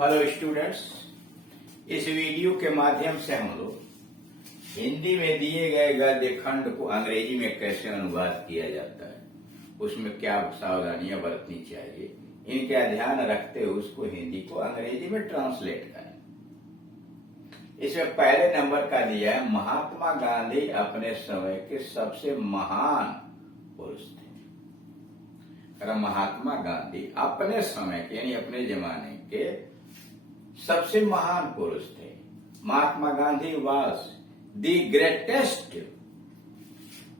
Hello students, इस video के माध्यम से हम लोग हिंदी में दिए गए गद्य खंड को अंग्रेजी में कैसे अनुवाद किया जाता है, उसमें क्या सावधानियां बरतनी चाहिए, इनका ध्यान रखते हुए उसको हिंदी को अंग्रेजी में ट्रांसलेट करें। इसमें पहले नंबर का दिया है, महात्मा गांधी अपने समय के सबसे महान पुरुष थे। महात्मा गांधी अपने समय के यानी अपने जमाने के सबसे महान पुरुष थे। Mahatma Gandhi was the greatest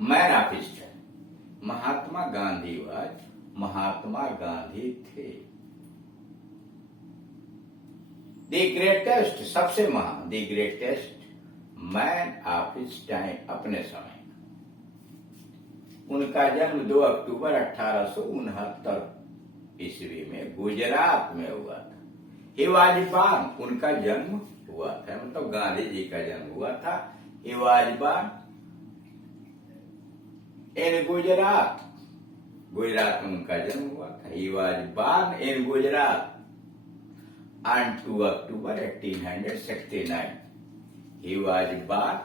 man of his time. Mahatma Gandhi Mahatma Gandhi थे द ग्रेटेस्ट, सबसे महान, the greatest man of his time, अपने समय। उनका जन्म 2 अक्टूबर 1869 ईस्वी में गुजरात में हुआ था। ही वाज बॉर्न, उनका जन्म हुआ था, मतलब गांधी जी का जन्म हुआ था। He was born in Gujarat, Gujarat में उनका जन्म हुआ था। He was born in Gujarat on 2 October 1869. He was born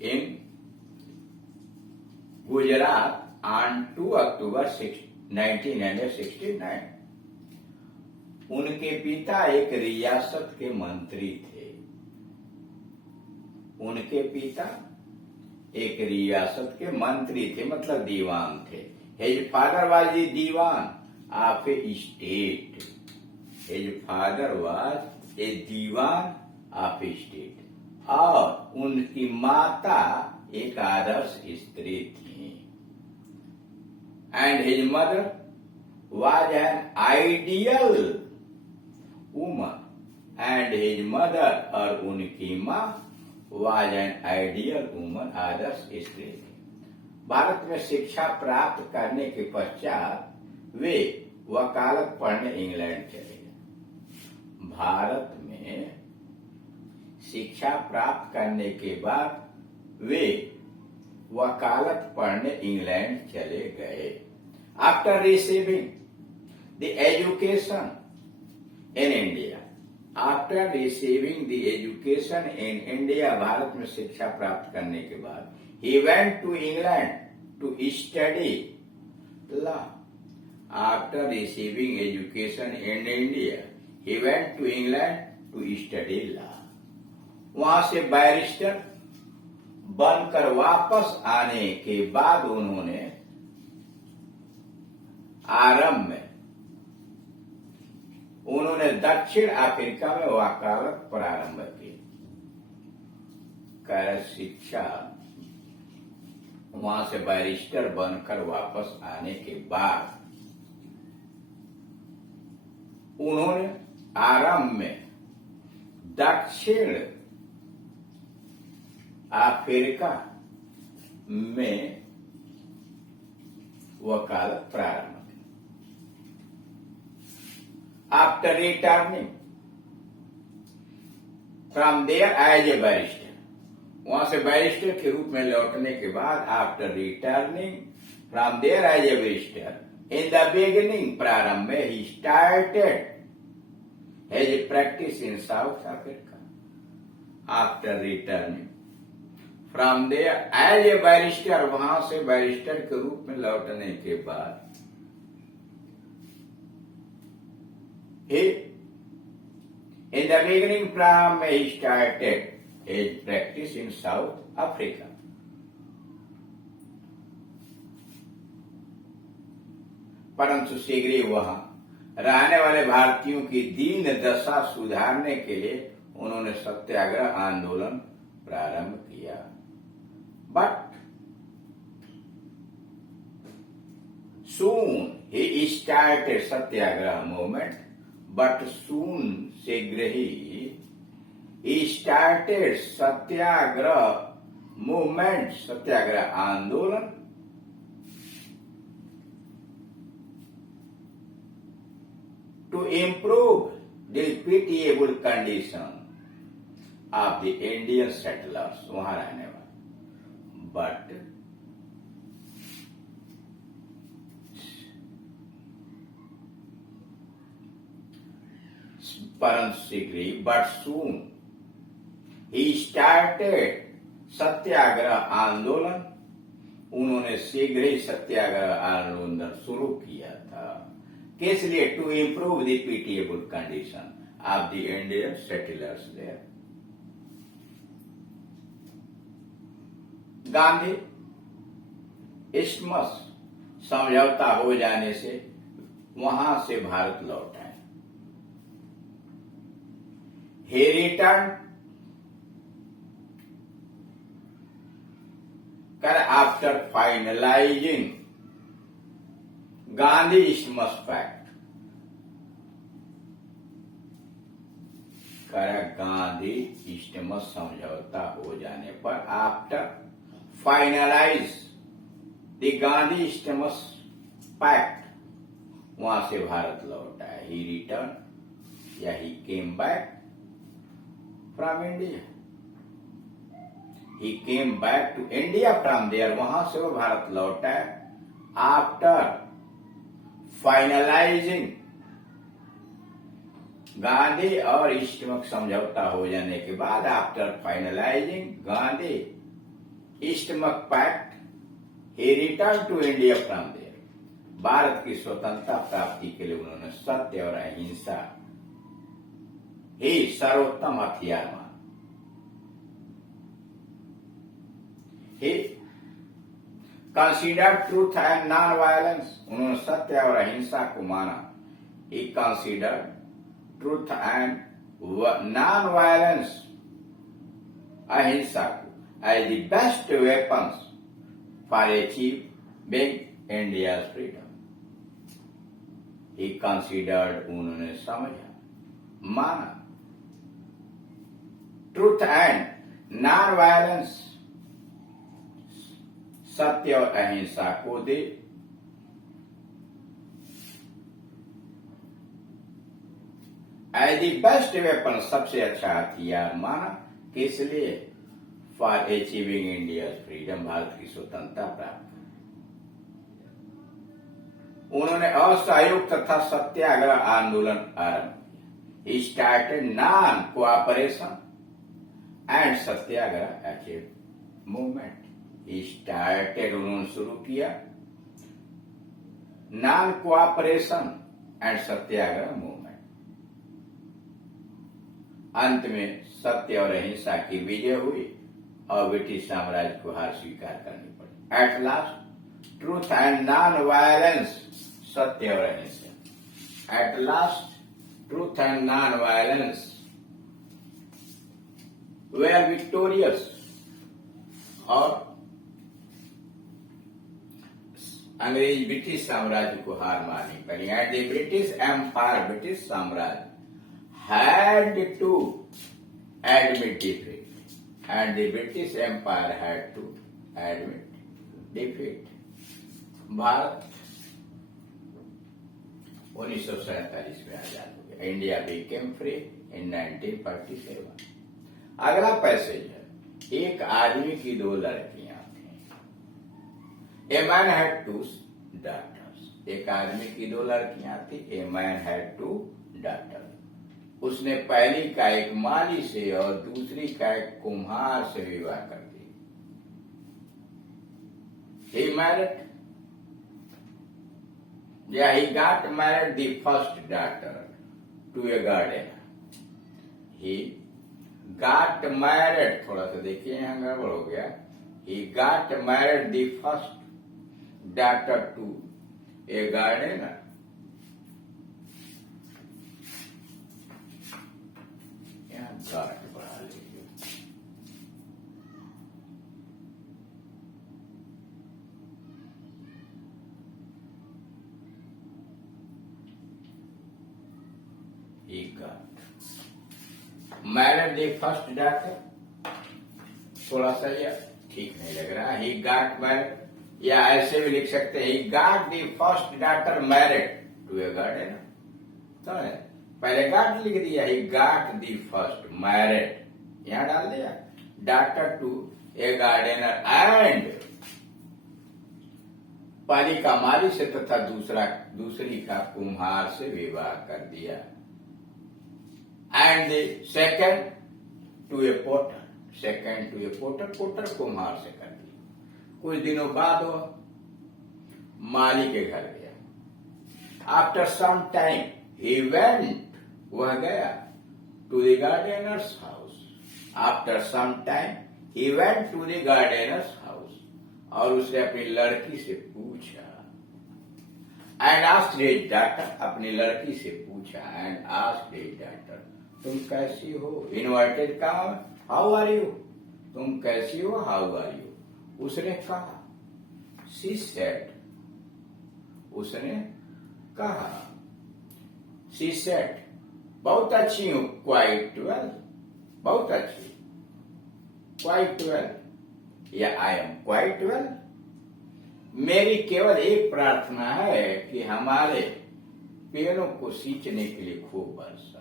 in Gujarat on 2 October 1969. उनके पिता एक रियासत के मंत्री थे। उनके पिता एक रियासत के मंत्री थे, मतलब दीवान थे। His father was the dewan of a state. His father was a dewan of state, और उनकी माता एक आदर्श स्त्री थी। And his mother was an ideal woman. And his mother, और उनकी माँ was an ideal woman, आदर्श स्त्री थी। भारत में शिक्षा प्राप्त करने के पश्चात वे वकालत पढ़ने इंग्लैंड चले। भारत में शिक्षा प्राप्त करने के बाद वे वकालत पढ़ने इंग्लैंड चले गए। After receiving the education in India, after receiving the education in India, Bharat में शिक्षा प्राप्त करने के बाद he went to England to study law. After receiving education in India he went to England to study law. वहां से barrister बनकर वापस आने के बाद उन्होंने आरंभ में दक्षिण अफ्रीका में वकालत प्रारंभ की। कर शिक्षा, वहां से बैरिस्टर बनकर वापस आने के बाद उन्होंने आरंभ में दक्षिण अफ्रीका में वकालत प्रारंभ की। After returning from there as a barrister, वहां से बैरिस्टर के रूप में लौटने के बाद after returning from there as a barrister in the beginning, प्रारंभ में he started as a practice in South Africa. After returning from there as a barrister, वहां से बैरिस्टर के रूप में लौटने के बाद in the beginning प्रारंभ में he started his practice in South Africa. परंतु शीघ्र वहां रहने वाले भारतीयों की दीन दशा सुधारने के लिए उन्होंने सत्याग्रह आंदोलन प्रारंभ किया। But soon he started Satyagraha movement, but soon शीघ्र ही स्टार्टेड सत्याग्रह मूवमेंट, सत्याग्रह आंदोलन to improve the pitiable condition of the Indian settlers, वहां रहने वाले। But परंतु शीघ्र ही, बट सून ही स्टार्टेड सत्याग्रह आंदोलन, उन्होंने शीघ्र ही सत्याग्रह आंदोलन शुरू किया था। किस लिए? To improve the pitiable condition of the Indian settlers there. Gandhi Smuts समझौता हो जाने से वहां से भारत लौट आए। ही रिटर्न कर after finalising Gandhi Smuts pact, कर गांधी इस्टमस समझौता हो जाने पर after finalise the Gandhi Smuts pact, वहां से भारत लौट आया। ही रिटर्न या he came back from India, he came back to India from there, वहां से वो भारत लौट आया। आफ्टर फाइनलाइजिंग गांधी और इस्टमक समझौता हो जाने के बाद, आफ्टर फाइनलाइजिंग गांधी इस्टमक pact, he return to India from there, Bharat की स्वतंत्रता प्राप्ति के लिए उन्होंने सत्य और अहिंसा ही सर्वोत्तम हथियार माना। He considered truth and non violence, उन्होंने सत्य और अहिंसा को माना। He considered truth and non violence, अहिंसा को as the best weapons for achieving India's freedom. He considered, उन्होंने समझा, माना, ट्रूथ एंड नॉन वायलेंस, सत्य और अहिंसा को दे एज द बेस्ट वेपन, सबसे अच्छा हथियार माना। किस लिए? For achieving India freedom, Bharat की स्वतंत्रता प्राप्त। उन्होंने असहयोग तथा सत्याग्रह आंदोलन आरंभ किया। Started non cooperation and Satyagraha achieve movement. Started, उन्होंने शुरू किया, non cooperation and Satyagraha movement. अंत में सत्य और अहिंसा की विजय हुई और ब्रिटिश साम्राज्य को हार स्वीकार करनी पड़ी। At last truth and non violence, सत्य और अहिंसा। At last truth and non violence were victorious, और अंग्रेज ब्रिटिश साम्राज्य को हार मारनी पड़ी। At the British empire, British साम्राज्य had to admit defeat, and the British Empire had to admit defeat. Bharat 1947 में आजाद हो गया। India became free in 1947। अगला पैसेज है, एक आदमी की दो लड़कियां थी। A man had two daughters, एक आदमी की दो लड़कियां थी। A man had two daughters, उसने पहली का एक माली से और दूसरी का एक कुम्हार से विवाह कर दिया। He married, yeah, he got married the first daughter to a gardener. He got married, थोड़ा सा देखिए यहाँ गड़बड़ हो गया। He got married the first daughter to a gardener. गाट बढ़ा लीजिए। एक गाट मैरिड द फर्स्ट डॉटर, थोड़ा सा यह ठीक नहीं लग रहा। ही गाट मैरिड, या ऐसे भी लिख सकते हैं, he got the first daughter married to a gardener. तो पहले गाट लिख दिया, ही गाट दी फर्स्ट मैरिड, यहां डाल दिया, daughter to a gardener and, पहली का माली से तथा दूसरी का कुम्हार से विवाह कर दिया। And the second to a potter, second to a potter, potter कुम्हार से कर दिया। कुछ दिनों बाद वो माली के घर गया। After some time he went, वह गया to the gardener's house. After some time he went to the gardener's house, और उसने अपनी लड़की से पूछा, एंड आस्क्ड हिज डॉटर, अपनी लड़की से पूछा, एंड आस्क्ड हिज डॉटर, तुम कैसी हो? इनवर्टेड कहा, हाउ आर यू, तुम कैसी हो, हाउ आर यू। उसने कहा, शी सेड, उसने कहा, शी सेड, बहुत अच्छी हूं, क्वाइट वेल, बहुत अच्छी, क्वाइट वेल, या आई एम क्वाइट वेल। मेरी केवल एक प्रार्थना है कि हमारे पेड़ों को सींचने के लिए खूब वर्षा।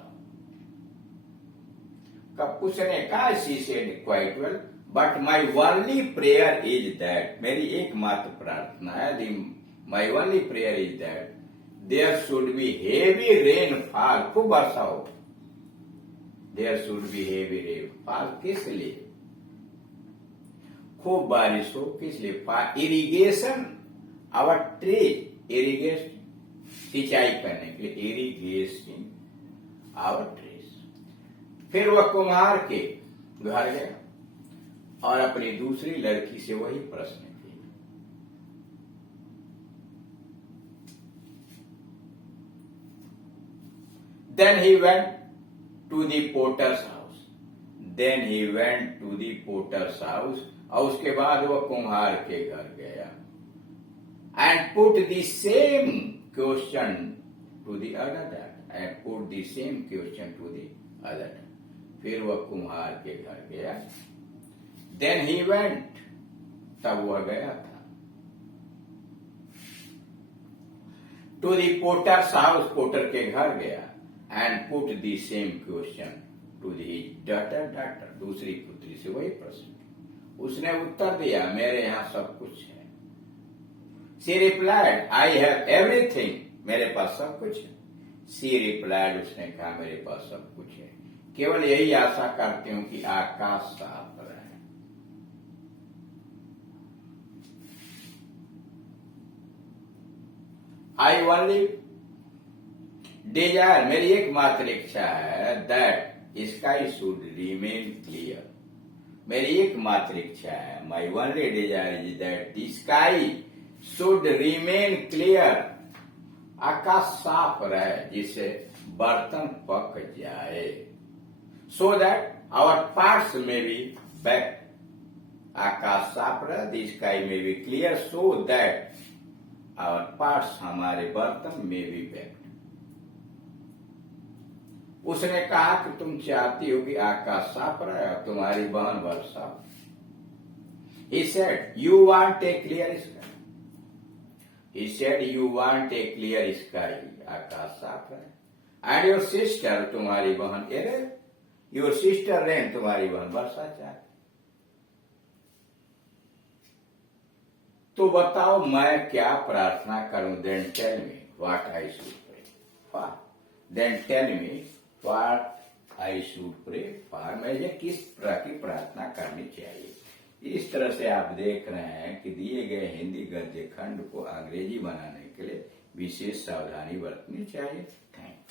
कब उसने कहा, she said quite well, but my only prayer is that, मेरी एकमात्र प्रार्थना है, my only prayer is that there should be heavy rainfall, खूब वर्षा हो, there should be heavy rainfall. किस लिए? खूब बारिश हो, किस लिए? For irrigation our tree, irrigation सिंचाई करने के लिए, इरिगेशन आवर ट्रीज। फिर वह कुम्हार के घर गया और अपनी दूसरी लड़की से वही प्रश्न किया। Then he went to the potter's house. Then he went to the potter's house. और उसके बाद वह कुम्हार के घर गया। And put the same question to the other dad. And put the same question to the other dad. फिर वह कुम्हार के घर गया। Then he went. तब वह गया था to the potter's house, Potter के घर गया। And put the same question to the daughter, दूसरी पुत्री से वही प्रश्न। उसने उत्तर दिया, मेरे यहाँ सब कुछ है। She replied, I have everything, मेरे पास सब कुछ है। She replied, उसने कहा, मेरे पास सब कुछ है, केवल यही आशा करती हूँ कि आकाश साफ रहे। I only desire, मेरी एकमात्र इच्छा है, that sky should remain clear, मेरी एकमात्र इच्छा है, my only desire is that the sky should remain clear, आकाश साफ रहे जिससे बर्तन पक जाए, so that our parts may be baked, आकाश साफ रहे, the sky may be clear, so that our parts, हमारे बर्तन may be baked। उसने कहा कि तुम चाहती हो कि आकाश साफ रहे और तुम्हारी बहन वर्षा। He said, you want a clear sky. He said, you want a clear sky, आकाश साफ रहे। And your sister, तुम्हारी बहन, your sister rain, तुम्हारी बहन वर्षा चाहती। तो बताओ मैं क्या प्रार्थना करूं? Then tell me what I should pray for. Then tell me what I should pray for. मुझे किस तरह की प्रार्थना करनी चाहिए? इस तरह से आप देख रहे हैं कि दिए गए हिंदी गद्य खंड को अंग्रेजी बनाने के लिए विशेष सावधानी बरतनी चाहिए। Thank you.